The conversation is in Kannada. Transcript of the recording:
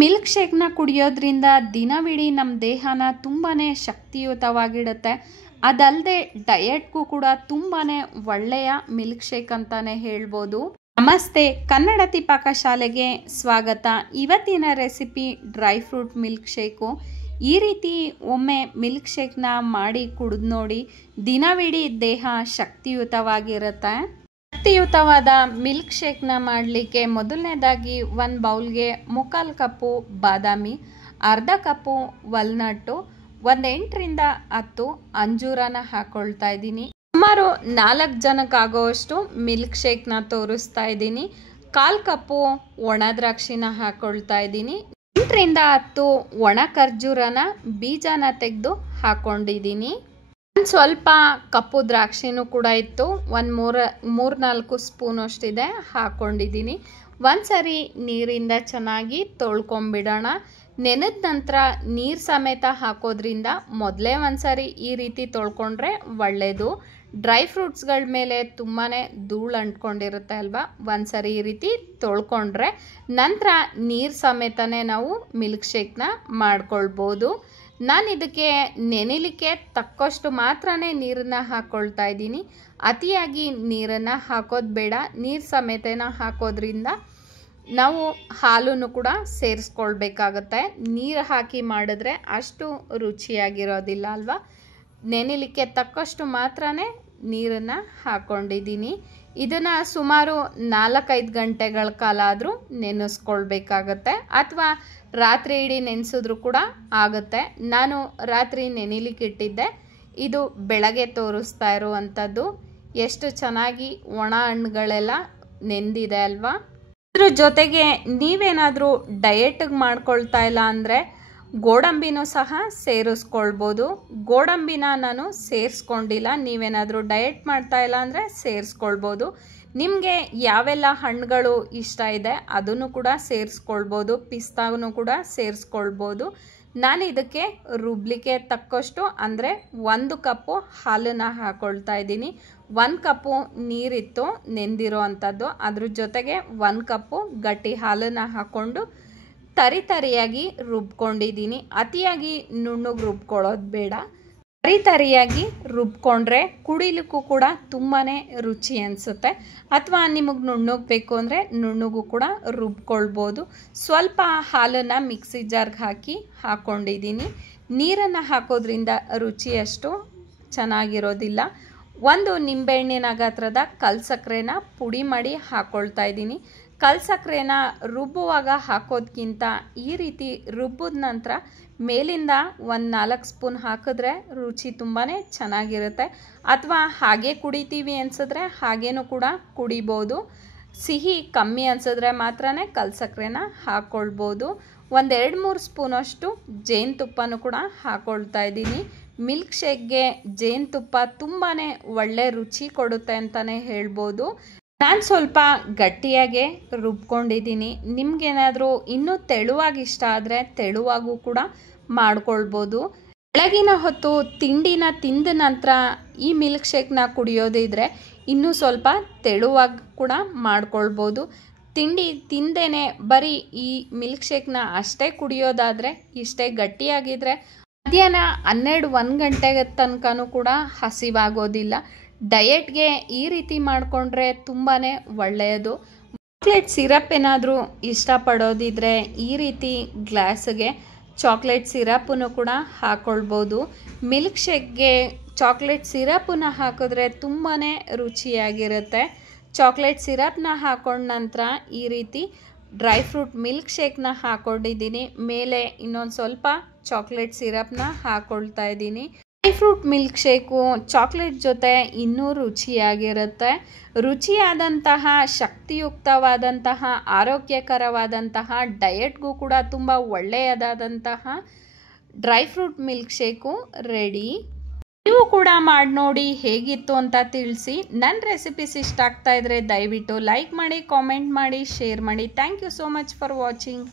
ಮಿಲ್ಕ್ ಶೇಕ್ನ ಕುಡಿಯೋದ್ರಿಂದ ದಿನವಿಡೀ ನಮ್ಮ ದೇಹನ ತುಂಬಾ ಶಕ್ತಿಯುತವಾಗಿಡುತ್ತೆ. ಅದಲ್ಲದೆ ಡಯಟ್ಗೂ ಕೂಡ ತುಂಬಾ ಒಳ್ಳೆಯ ಮಿಲ್ಕ್ ಶೇಕ್ ಅಂತಲೇ ಹೇಳ್ಬೋದು. ನಮಸ್ತೆ, ಕನ್ನಡತಿ ಪಾಕಶಾಲೆಗೆ ಸ್ವಾಗತ. ಇವತ್ತಿನ recipe dry fruit milk shake. ಈ ರೀತಿ ಒಮ್ಮೆ ಮಿಲ್ಕ್ ಶೇಕ್ನ ಮಾಡಿ ಕುಡಿದು ನೋಡಿ, ದಿನವಿಡೀ ದೇಹ ಶಕ್ತಿಯುತವಾಗಿರುತ್ತೆ. ಶಕ್ತಿಯುತವಾದ ಮಿಲ್ಕ್ ಶೇಕ್ನ ಮಾಡಲಿಕ್ಕೆ ಮೊದಲನೇದಾಗಿ ಒಂದು ಬೌಲ್ಗೆ 3/4 ಕಪ್ಪು ಬಾದಾಮಿ, ಅರ್ಧ ಕಪ್ಪು ವಾಲ್ನಟ್ಟು, 8ರಿಂದ 10 ಅಂಜೂರನ ಹಾಕೊಳ್ತಾ ಇದ್ದೀನಿ. ಸುಮಾರು 4 ಜನಕ್ಕಾಗೋವಷ್ಟು ಮಿಲ್ಕ್ ಶೇಕ್ನ ತೋರಿಸ್ತಾ ಇದ್ದೀನಿ. 1/4 ಕಪ್ಪು ಒಣ ದ್ರಾಕ್ಷಿನ ಹಾಕೊಳ್ತಾ ಇದ್ದೀನಿ. 8ರಿಂದ 10 ಒಣ ಖರ್ಜೂರನ ಬೀಜನ ತೆಗೆದು ಹಾಕೊಂಡಿದ್ದೀನಿ. ಸ್ವಲ್ಪ ಕಪ್ಪು ದ್ರಾಕ್ಷಿನೂ ಕೂಡ ಇತ್ತು, ಒಂದು 3-4 ಸ್ಪೂನ್ ಅಷ್ಟಿದೆ, ಹಾಕೊಂಡಿದ್ದೀನಿ. ಒಂದ್ಸರಿ ನೀರಿಂದ ಚೆನ್ನಾಗಿ ತೊಳ್ಕೊಂಬಿಡೋಣ. ನೆನೆದ ನಂತರ ನೀರು ಸಮೇತ ಹಾಕೋದ್ರಿಂದ ಮೊದಲೇ ಒಂದ್ಸರಿ ಈ ರೀತಿ ತೊಳ್ಕೊಂಡ್ರೆ ಒಳ್ಳೆಯದು. ಡ್ರೈ ಫ್ರೂಟ್ಸ್ಗಳ ಮೇಲೆ ತುಂಬಾ ಧೂಳು ಅಂಟ್ಕೊಂಡಿರುತ್ತೆ ಅಲ್ವಾ, ಒಂದ್ಸರಿ ಈ ರೀತಿ ತೊಳ್ಕೊಂಡ್ರೆ ನಂತರ ನೀರು ಸಮೇತನೇ ನಾವು ಮಿಲ್ಕ್ ಶೇಕ್ನ ಮಾಡ್ಕೊಳ್ಬೋದು. ನಾನು ಇದಕ್ಕೆ ನೆನೆಲಿಕ್ಕೆ ತಕ್ಕಷ್ಟು ಮಾತ್ರನೇ ನೀರನ್ನು ಹಾಕ್ಕೊಳ್ತಾ ಇದ್ದೀನಿ. ಅತಿಯಾಗಿ ನೀರನ್ನು ಹಾಕೋದು ಬೇಡ. ನೀರು ಸಮೇತನ ಹಾಕೋದ್ರಿಂದ ನಾವು ಹಾಲನ್ನು ಕೂಡ ಸೇರಿಸ್ಕೊಳ್ಬೇಕಾಗತ್ತೆ. ನೀರು ಹಾಕಿ ಮಾಡಿದ್ರೆ ಅಷ್ಟು ರುಚಿಯಾಗಿರೋದಿಲ್ಲ ಅಲ್ವಾ. ನೆನೆಲಿಕ್ಕೆ ತಕ್ಕಷ್ಟು ಮಾತ್ರನೇ ನೀರನ್ನು ಹಾಕ್ಕೊಂಡಿದ್ದೀನಿ. ಇದನ್ನು ಸುಮಾರು 4-5 ಗಂಟೆಗಳ ಕಾಲ ಆದರೂ ನೆನೆಸ್ಕೊಳ್ಬೇಕಾಗತ್ತೆ, ಅಥವಾ ರಾತ್ರಿ ಇಡೀ ನೆನೆಸಿದ್ರು ಕೂಡ ಆಗುತ್ತೆ. ನಾನು ರಾತ್ರಿ ನೆನೆಲಿಕ್ಕೆ ಇಟ್ಟಿದ್ದೆ. ಇದು ಬೆಳಗ್ಗೆ ತೋರಿಸ್ತಾ ಇರುವಂಥದ್ದು. ಎಷ್ಟು ಚೆನ್ನಾಗಿ ಒಣ ಹಣ್ಣುಗಳೆಲ್ಲ ನೆಂದಿದೆ ಅಲ್ವಾ. ಇದ್ರ ಜೊತೆಗೆ ನೀವೇನಾದರೂ ಡಯೆಟಿಗೆ ಮಾಡ್ಕೊಳ್ತಾ ಇಲ್ಲ ಅಂದರೆ ಗೋಡಂಬಿನೂ ಸಹ ಸೇರಿಸ್ಕೊಳ್ಬೋದು. ಗೋಡಂಬಿನ ನಾನು ಸೇರಿಸ್ಕೊಂಡಿಲ್ಲ. ನೀವೇನಾದರೂ ಡಯೆಟ್ ಮಾಡ್ತಾ ಇಲ್ಲ ಅಂದರೆ ಸೇರಿಸ್ಕೊಳ್ಬೋದು. ನಿಮಗೆ ಯಾವೆಲ್ಲ ಹಣ್ಣುಗಳು ಇಷ್ಟ ಇದೆ ಅದನ್ನು ಕೂಡ ಸೇರಿಸ್ಕೊಳ್ಬೋದು. ಪಿಸ್ತಾನು ಕೂಡ ಸೇರಿಸ್ಕೊಳ್ಬೋದು. ನಾನು ಇದಕ್ಕೆ ರುಬ್ಲಿಕ್ಕೆ ತಕ್ಕಷ್ಟು ಅಂದರೆ 1 ಕಪ್ಪು ಹಾಲನ್ನು ಹಾಕ್ಕೊಳ್ತಾ ಇದ್ದೀನಿ. 1 ಕಪ್ಪು ನೀರಿತ್ತು ನೆಂದಿರೋ ಅಂಥದ್ದು, ಅದ್ರ ಜೊತೆಗೆ 1 ಕಪ್ಪು ಗಟ್ಟಿ ಹಾಲನ್ನು ಹಾಕ್ಕೊಂಡು ತರಿಯಾಗಿ ರುಬ್ಕೊಂಡಿದ್ದೀನಿ. ಅತಿಯಾಗಿ ನುಣ್ಣಗೆ ರುಬ್ಕೊಳ್ಳೋದು ಬೇಡ. ತರಿಯಾಗಿ ರುಬ್ಕೊಂಡ್ರೆ ಕುಡಿಲಿಕ್ಕೂ ಕೂಡ ತುಂಬಾ ರುಚಿ ಅನಿಸುತ್ತೆ. ಅಥವಾ ನಿಮಗೆ ನುಣ್ಣಗೆ ಬೇಕು ಅಂದರೆ ನುಣ್ಣಗೂ ಕೂಡ ರುಬ್ಕೊಳ್ಬೋದು. ಸ್ವಲ್ಪ ಹಾಲನ್ನು ಮಿಕ್ಸಿ ಜಾರ್ಗೆ ಹಾಕ್ಕೊಂಡಿದ್ದೀನಿ. ನೀರನ್ನು ಹಾಕೋದ್ರಿಂದ ರುಚಿ ಅಷ್ಟು ಚೆನ್ನಾಗಿರೋದಿಲ್ಲ. 1 ನಿಂಬೆಹಣ್ಣಿನ ಗಾತ್ರದ ಕಲ್ ಸಕ್ಕರೆನ ಪುಡಿ ಮಾಡಿ ಹಾಕ್ಕೊಳ್ತಾ ಇದ್ದೀನಿ. ಕಲ್ ಸಕ್ಕರೆನ ರುಬ್ಬುವಾಗ ಹಾಕೋದ್ಕಿಂತ ಈ ರೀತಿ ರುಬ್ಬಿದ ನಂತರ ಮೇಲಿಂದ 4 ಸ್ಪೂನ್ ಹಾಕಿದ್ರೆ ರುಚಿ ತುಂಬಾ ಚೆನ್ನಾಗಿರುತ್ತೆ. ಅಥವಾ ಹಾಗೆ ಕುಡಿತೀವಿ ಅನಿಸಿದ್ರೆ ಹಾಗೇನೂ ಕೂಡ ಕುಡಿಬೋದು. ಸಿಹಿ ಕಮ್ಮಿ ಅನಿಸಿದ್ರೆ ಮಾತ್ರನೇ ಕಲ್ ಸಕ್ಕರೆನ ಹಾಕ್ಕೊಳ್ಬೋದು. 2-3 ಸ್ಪೂನಷ್ಟು ಜೇನುತುಪ್ಪನೂ ಕೂಡ ಹಾಕ್ಕೊಳ್ತಾ ಇದ್ದೀನಿ. ಮಿಲ್ಕ್ ಶೇಕ್ಗೆ ಜೇನುತುಪ್ಪ ತುಂಬಾ ಒಳ್ಳೆ ರುಚಿ ಕೊಡುತ್ತೆ ಅಂತಲೇ ಹೇಳ್ಬೋದು. ನಾನು ಸ್ವಲ್ಪ ಗಟ್ಟಿಯಾಗೆ ರುಬ್ಕೊಂಡಿದ್ದೀನಿ. ನಿಮಗೇನಾದರೂ ಇನ್ನೂ ತೆಳುವಾಗಿ ಇಷ್ಟ ಆದರೆ ತೆಳುವಾಗೂ ಕೂಡ ಮಾಡ್ಕೊಳ್ಬೋದು. ಬೆಳಗಿನ ಹೊತ್ತು ತಿಂಡಿನ ತಿಂದ ನಂತರ ಈ ಮಿಲ್ಕ್ ಶೇಕ್ನ ಕುಡಿಯೋದಿದ್ರೆ ಇನ್ನೂ ಸ್ವಲ್ಪ ತೆಳುವಾಗಿ ಕೂಡ ಮಾಡ್ಕೊಳ್ಬೋದು. ತಿಂಡಿ ತಿಂದೇನೆ ಬರೀ ಈ ಮಿಲ್ಕ್ ಶೇಕ್ನ ಅಷ್ಟೇ ಕುಡಿಯೋದಾದರೆ, ಇಷ್ಟೇ ಗಟ್ಟಿಯಾಗಿದ್ದರೆ ಮಧ್ಯಾಹ್ನ 12-1 ಗಂಟೆಗೆ ತನಕನೂ ಕೂಡ ಹಸಿವಾಗೋದಿಲ್ಲ. ಡಯೆಟ್ಗೆ ಈ ರೀತಿ ಮಾಡಿಕೊಂಡ್ರೆ ತುಂಬಾ ಒಳ್ಳೆಯದು. ಚಾಕ್ಲೇಟ್ ಸಿರಪ್ ಏನಾದರೂ ಇಷ್ಟಪಡೋದಿದ್ರೆ ಈ ರೀತಿ ಗ್ಲಾಸ್ಗೆ ಚಾಕ್ಲೇಟ್ ಸಿರಪನ್ನು ಕೂಡ ಹಾಕ್ಕೊಳ್ಬೋದು. ಮಿಲ್ಕ್ ಶೇಕ್ಗೆ ಚಾಕ್ಲೇಟ್ ಸಿರಪನ್ನು ಹಾಕಿದ್ರೆ ತುಂಬಾ ರುಚಿಯಾಗಿರುತ್ತೆ. ಚಾಕ್ಲೇಟ್ ಸಿರಪ್ನ ಹಾಕೊಂಡ ನಂತರ ಈ ರೀತಿ ಡ್ರೈ ಫ್ರೂಟ್ ಮಿಲ್ಕ್ ಶೇಕ್ನ ಹಾಕ್ಕೊಂಡಿದ್ದೀನಿ. ಮೇಲೆ ಇನ್ನೊಂದು ಸ್ವಲ್ಪ ಚಾಕ್ಲೇಟ್ ಸಿರಪ್ನ ಹಾಕ್ಕೊಳ್ತಾ ಇದ್ದೀನಿ. Dry fruit milk shake chocolate ಜೊತೆ ಇನ್ನೂ ರುಚಿಯಾಗಿರುತ್ತೆ. ರುಚಿಯಾದಂತಹ, ಶಕ್ತಿಯುಕ್ತವಾದಂತಹ, ಆರೋಗ್ಯಕರವಾದಂತಹ, ಡಯೆಟ್ಗೂ ಕೂಡ ತುಂಬ ಒಳ್ಳೆಯದಾದಂತಹ dry fruit milk shake ready. ನೀವು ಕೂಡ ಮಾಡಿ ನೋಡಿ ಹೇಗಿತ್ತು ಅಂತ ತಿಳಿಸಿ. ನನ್ನ ರೆಸಿಪೀಸ್ ಇಷ್ಟ ಆಗ್ತಾ ಇದ್ರೆ ದಯವಿಟ್ಟು ಲೈಕ್ ಮಾಡಿ, ಕಾಮೆಂಟ್ ಮಾಡಿ, ಶೇರ್ ಮಾಡಿ. Thank you so much for watching.